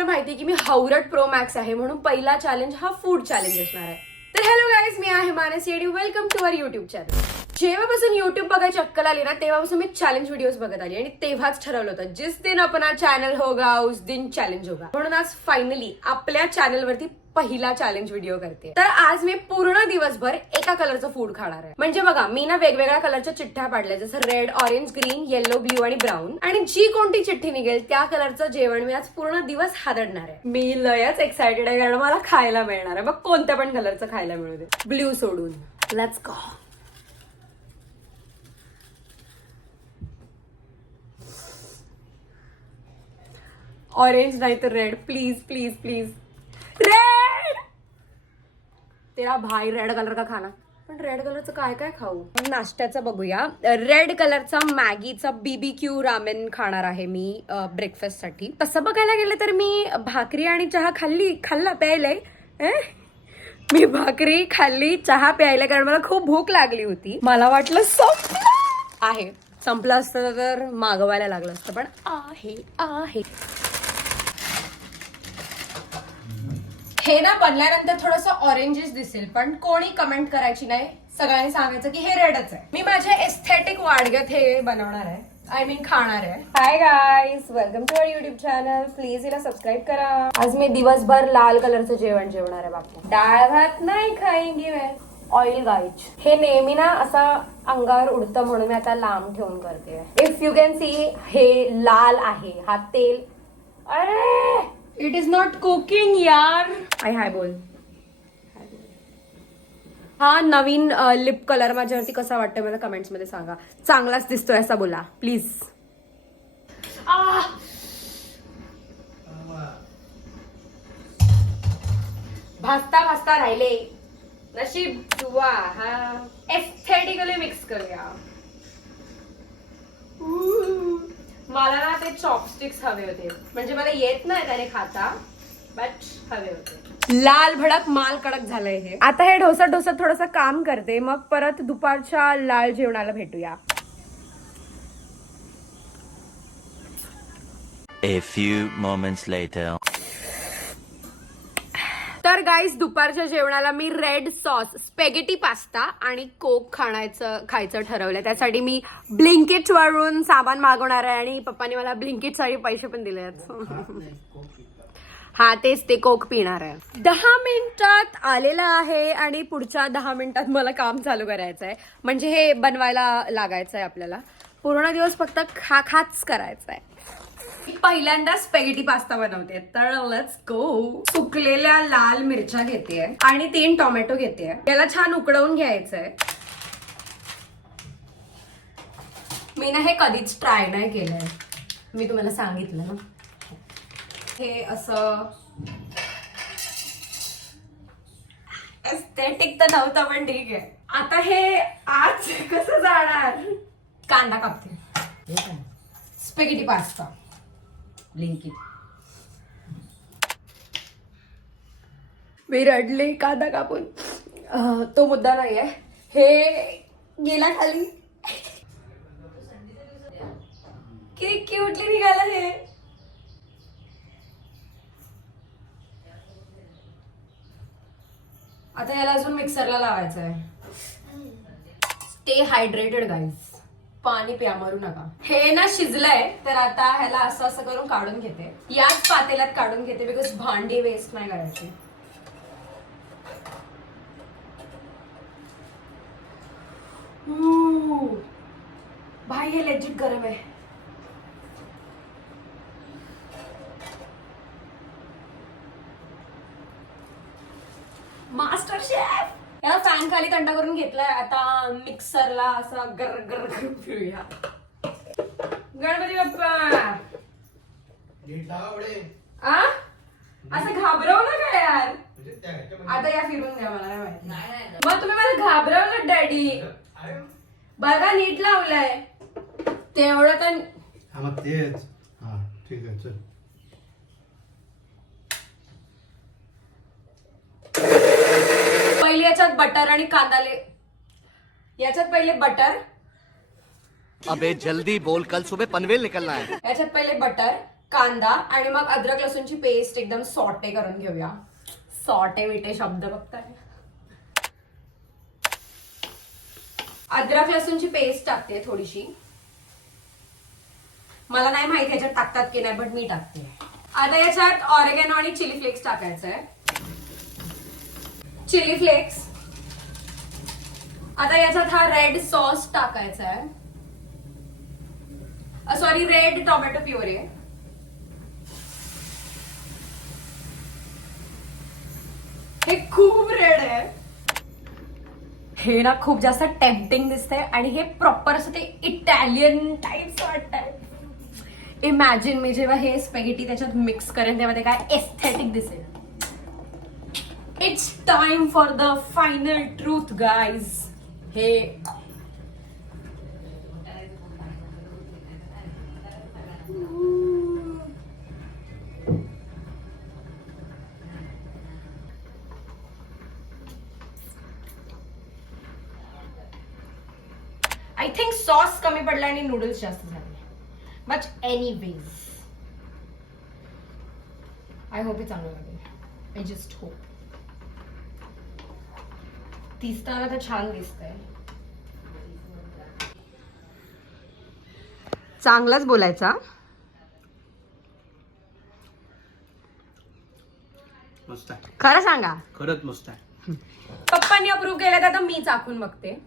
तुम्हाला माहिती आहे की मी हावरट प्रो मॅक्स आहे, म्हणून पहिला चॅलेंज हा फूड चॅलेंज असणार आहे. तर हॅलो गाईज, मी आहे मानसी आणि welcome to our YouTube channel. जेव्हापासून युट्यूब बघायची अक्कल आली ना, तेव्हापासून मी चॅलेंज व्हिडिओज बघत आली आणि तेव्हाच ठरवलं होतं जिस दिन अपना चॅनल होगा उस दिन चॅलेंज होगा. म्हणून आज फायनली आपल्या चॅनलवरती पहिला चॅलेंज व्हिडिओ करते. तर आज मी पूर्ण दिवसभर एका कलरचं फूड खाणार आहे. म्हणजे बघा, मी ना वेगवेगळ्या कलरच्या चिठ्ठ्या पाडल्या, जसं red, orange, green, yellow, blue आणि ब्राऊन. आणि जी कोणती चिठ्ठी निघेल त्या कलरचं जेवण मी आज पूर्ण दिवस हादडणार आहे. मी लयच एक्सायटेड आहे कारण मला खायला मिळणार आहे. मग कोणत्या पण कलरचं खायला मिळू दे, ब्ल्यू सोडून. Let's go. ऑरेंज नाही तर red, please please please. Red. तेरा भाई रेड कलर का खाना. पण रेड कलरचं काय काय खाऊ? नाश्त्याचं बघूया. रेड कलरचा मॅगीचा BBQ रामेन खाणार आहे मी ब्रेकफास्ट साठी. तसं बघायला गेलं तर मी भाकरी आणि चहा खाल्ला प्यायलाय. मी भाकरी खाल्ली, चहा प्यायला, कारण मला खूप भूक लागली होती. मला वाटलं संपलं आहे. संपलं असतं तर मागवायला लागलं असतं, पण आहे. हे ना बनल्यानंतर थोडस ऑरेंजेस दिसेल, पण कोणी कमेंट करायची नाही. सगळ्यांनी सांगायचं की हे रेडच आहे. मी माझ्या एस्थेटिक वाढग्यात हे बनवणार आहे, आय मीन खाणार आहे. Hi guys, welcome to our YouTube channel. Please हिला सबस्क्राईब करा. आज मी दिवसभर लाल कलरचं जेवण जेवणार आहे बापू. डाळ भात नाही खाईंगी मैं. ऑइल गाईच हे नेहमी ना असं अंगावर उडतं, म्हणून मी आता लांब ठेवून करते. इफ यू कॅन सी, हे लाल आहे, हा तेल. अरे इट इज नॉट कुकिंग यार. हाय बोल. हा नवीन लिप कलर माझ्यावरती कसा वाटतोय मला कमेंट्स मध्ये सांगा. चांगलाच दिसतोय असा बोला प्लीज. भाजता राहिले. नशीब दुआ. हा एस्थेटिकली मिक्स करूया. मला ना ते चॉपस्टिक्स हवे होते, म्हणजे मला येत नाही त्याने खाता, बट हवे होते. लाल भडक माल कडक झालंय हे. आता हे ढोसत थोडस काम करते, मग परत दुपारच्या लाल जेवणाला भेटूया. A few moments later. तर गाईज, दुपारच्या जेवणाला मी रेड सॉस स्पॅगेटी पास्ता आणि कोक खायचं ठरवलंय. त्यासाठी मी ब्लिंकिट वरून सामान मागवणार आहे आणि पप्पानी मला ब्लिंकिट साठी पैसे पण दिले आहेत. हा तेच, ते कोक पिणार आहे. 10 मिनिटात आलेला आहे आणि पुढच्या 10 मिनिटात मला काम चालू करायचं आहे. म्हणजे हे बनवायला लागायचं आहे आपल्याला. पूर्ण दिवस फक्त खाच करायचं आहे. पहिल्यांदा स्पॅगेटी पास्ता बनवते, तर लेट्स गो. सुकलेल्या लाल मिरच्या घेते आणि 3 टोमॅटो घेते. याला छान उकडवून घ्यायचंय. मी ना हे कधीच ट्राय नाही केलंय, मी तुम्हाला सांगितलं ना. हे असं एस्थेटिक तर नव्हतं, पण ठीक आहे. आता हे आज कसं जाणार? कांदा कापते. Spaghetti pasta Blinkit. मी रडले कांदा कापून. तो मुद्दा नाहीये. हे गेला खाली. किती क्यूटली निघालं हे. आता याला अजून मिक्सरला लावायचं आहे. Stay hydrated guys. पाणी प्या, मरू नका. हे ना शिजलंय, तर आता ह्याला असं करून काढून घेते. याच पातेल्यात काढून घेते, बिकॉज भांडी वेस्ट नाही करायची. भाई हे लेजिट गरम आहे. Master chef. याला फॅन खाली थंड करून घेतलाय. आता मिक्सरला असा गर करून फिरूया. गणपती बाप्पा. असं घाबरव नका यार. आता या फिरून द्या, मला नाही माहिती. मग तुम्ही मला घाबरवलं डॅडी. बघा नीट लावलंय ते एवढं तर. ठीक आहे, चल. पहिले याच्यात बटर आणि कांदाले. याच्यात पहिले बटर. अबे जल्दी बोल, कल सुबह पनवेल निकलना है. याच्यात पहिले बटर, कांदा आणि मग अद्रक लसूणची पेस्ट एकदम सॉटे करून घेऊया. सॉटे विटे शब्द बघताय. अद्रक लसूणची पेस्ट टाकते थोडीशी. मला नाही माहिती याच्यात टाकतात की नाही, बट मी टाकते. आता याच्यात ऑरेगॅनो आणि चिली फ्लेक्स टाकायचं आहे. Chilli flakes. आता याच्यात हा रेड सॉस टाकायचा आहे. Sorry, red tomato puree. हे खूप रेड आहे. हे ना खूप जास्त टेम्पटिंग दिसतंय आणि हे प्रॉपर असं ते इटालियन टाईप्स वाटतंय. इमॅजिन मी जेव्हा हे स्पॅगेटी त्याच्यात मिक्स करेन तेव्हा ते काय एस्थेटिक दिसेल. It's time for the final truth guys. हे आय थिंक सॉस कमी पडला आणि नूडल्स जास्त झाले. बट एनिवेज आय होप हे चांगलं लागेल. I just hope. दिसताना तर छान दिसतंय. चांगलाच बोलायचा. मस्त आहे. खरं सांगा. खरंच मस्त आहे. पप्पांनी अप्रूव्ह केलं तर आता मी चाखून बघते.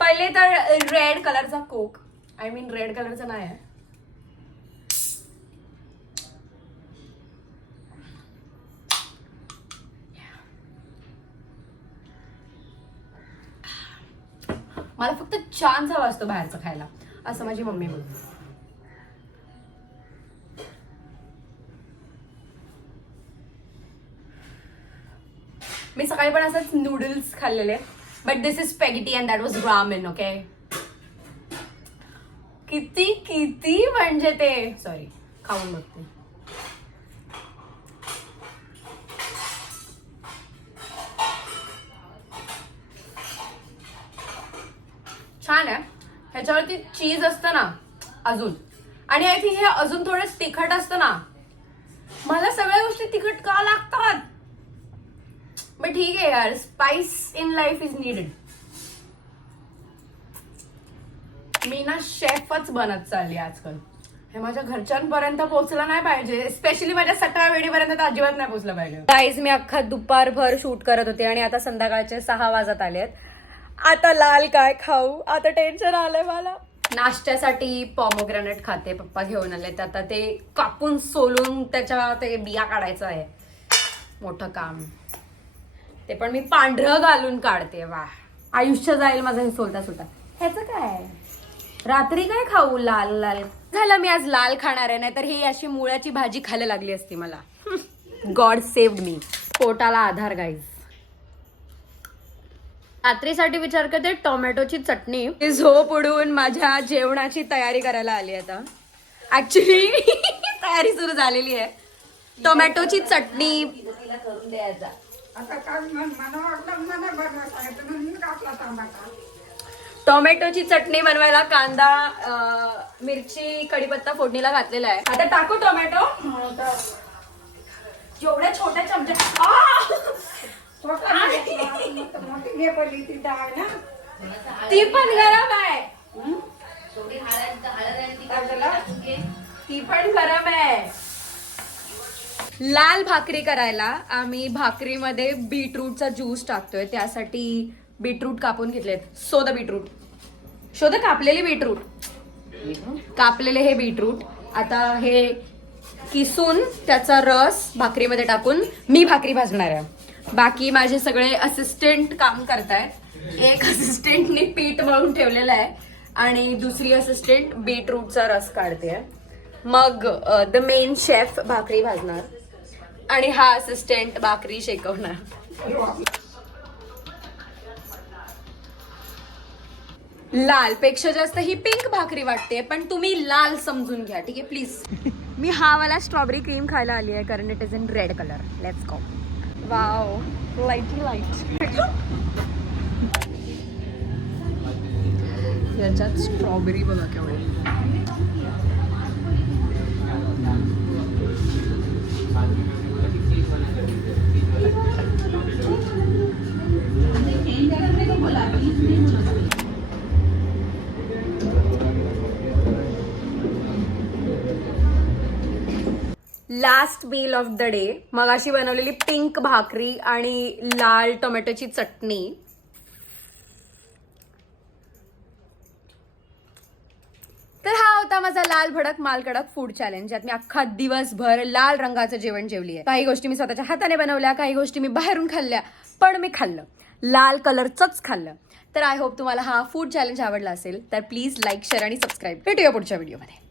पहिले तर रेड कलरचा कोक. आय मीन रेड कलरचा नाही आहे. मला फक्त छानसा हवा असतो बाहेरचं खायला, असं माझी मम्मी बोलते. मी सकाळी पण असंच नूडल्स खाल्लेले, but this is spaghetti and that was ramen. Okay, किती किती म्हणजे ते. सॉरी, खाऊन बघते. छान आहे. ह्याच्यावरती चीज असतं ना अजून, आणि आय थिंक हे अजून थोडं तिखट असतं ना. मला सगळ्या गोष्टी तिखट का लागतात, बट ठीक आहे यार. Spice in life is needed. मी ना शेफच बनत चालली आजकाल. हे माझ्या घरच्यांपर्यंत पोहोचलं नाही पाहिजे, स्पेशली माझ्या सकाळ वेळेपर्यंत तर अजिबात नाही पोहोचलं पाहिजे. गाईज, मी अख्खा दुपारभर शूट करत होते आणि आता संध्याकाळचे 6 वाजत आलेत. आता लाल काय खाऊ, आता टेन्शन आलंय मला. नाश्त्यासाठी पॉमोग्रॅनेट खाते, पप्पा घेऊन आले. आता ते कापून सोलून त्याच्या ते बिया काढायचं आहे. मोठं काम. ते पण मी पांढरं घालून काढते. वा, आयुष्य जाईल माझं हे सोलता सोलता. ह्याचं काय, रात्री काय खाऊ लाल लाल. झालं, मी आज लाल खाणार आहे, नाही तर ही अशी मुळ्याची भाजी खायला लागली असती मला. God saved me. पोटाला आधार गाईज. रात्रीसाठी विचार करते टोमॅटोची चटणी. झोप उडून माझ्या जेवणाची तयारी करायला आली. आता ऍक्च्युली तयारी सुरू झालेली आहे. टोमॅटोची चटणी करून द्यायचा. आता काय टोमॅटोची चटणी बनवायला कांदा, मिरची, कढीपत्ता फोडणीला घातलेला आहे. आता टाकू टोमॅटो. एवढ्या छोट्या चमच्या. ती पण गरम आहे. ती पण गरम आहे. लाल भाकरी करायला आम्ही भाकरीमध्ये बीटरूटचा ज्यूस टाकतोय. त्यासाठी बीटरूट कापून घेतलेत. शोध बीटरूट, शोध कापलेले बीटरूट. कापलेले हे बीटरूट आता हे किसून त्याचा रस भाकरीमध्ये टाकून मी भाकरी भाजणार आहे. बाकी माझे सगळे असिस्टंट काम करतायत. एक असिस्टंटनी पीठ मळून ठेवलेलं आहे आणि दुसरी असिस्टंट बीटरूटचा रस काढते. मग द मेन शेफ भाकरी भाजणार आणि हा असिस्टंट भाकरी शेकवणार. लाल पेक्षा जास्त ही पिंक भाकरी वाटते, पण तुम्ही लाल समजून घ्या, ठीक आहे प्लीज. मी हा वाला स्ट्रॉबेरी क्रीम खायला आली आहे कारण it is in red colour. Let's go. Wow, lighty light. याच्यात स्ट्रॉबेरी बघा केवढी. Last meal of the day मगाशी बनवलेली पिंक भाकरी आणि लाल टोमॅटोची चटणी. तर हा होता माझा लाल भडक माल कडक फूड चॅलेंज, ज्यात मी अख्खा दिवसभर लाल रंगाचं जेवण जेवली आहे. काही गोष्टी मी स्वतःच्या हाताने बनवल्या, काही गोष्टी मी बाहेरून खाल्ल्या, पण मी खाल्लं लाल कलरचंच खाल्लं. तर आय होप तुम्हाला हा फूड चॅलेंज आवडला असेल तर प्लीज लाईक, शेअर आणि सबस्क्राईब. भेटूया पुढच्या व्हिडिओमध्ये.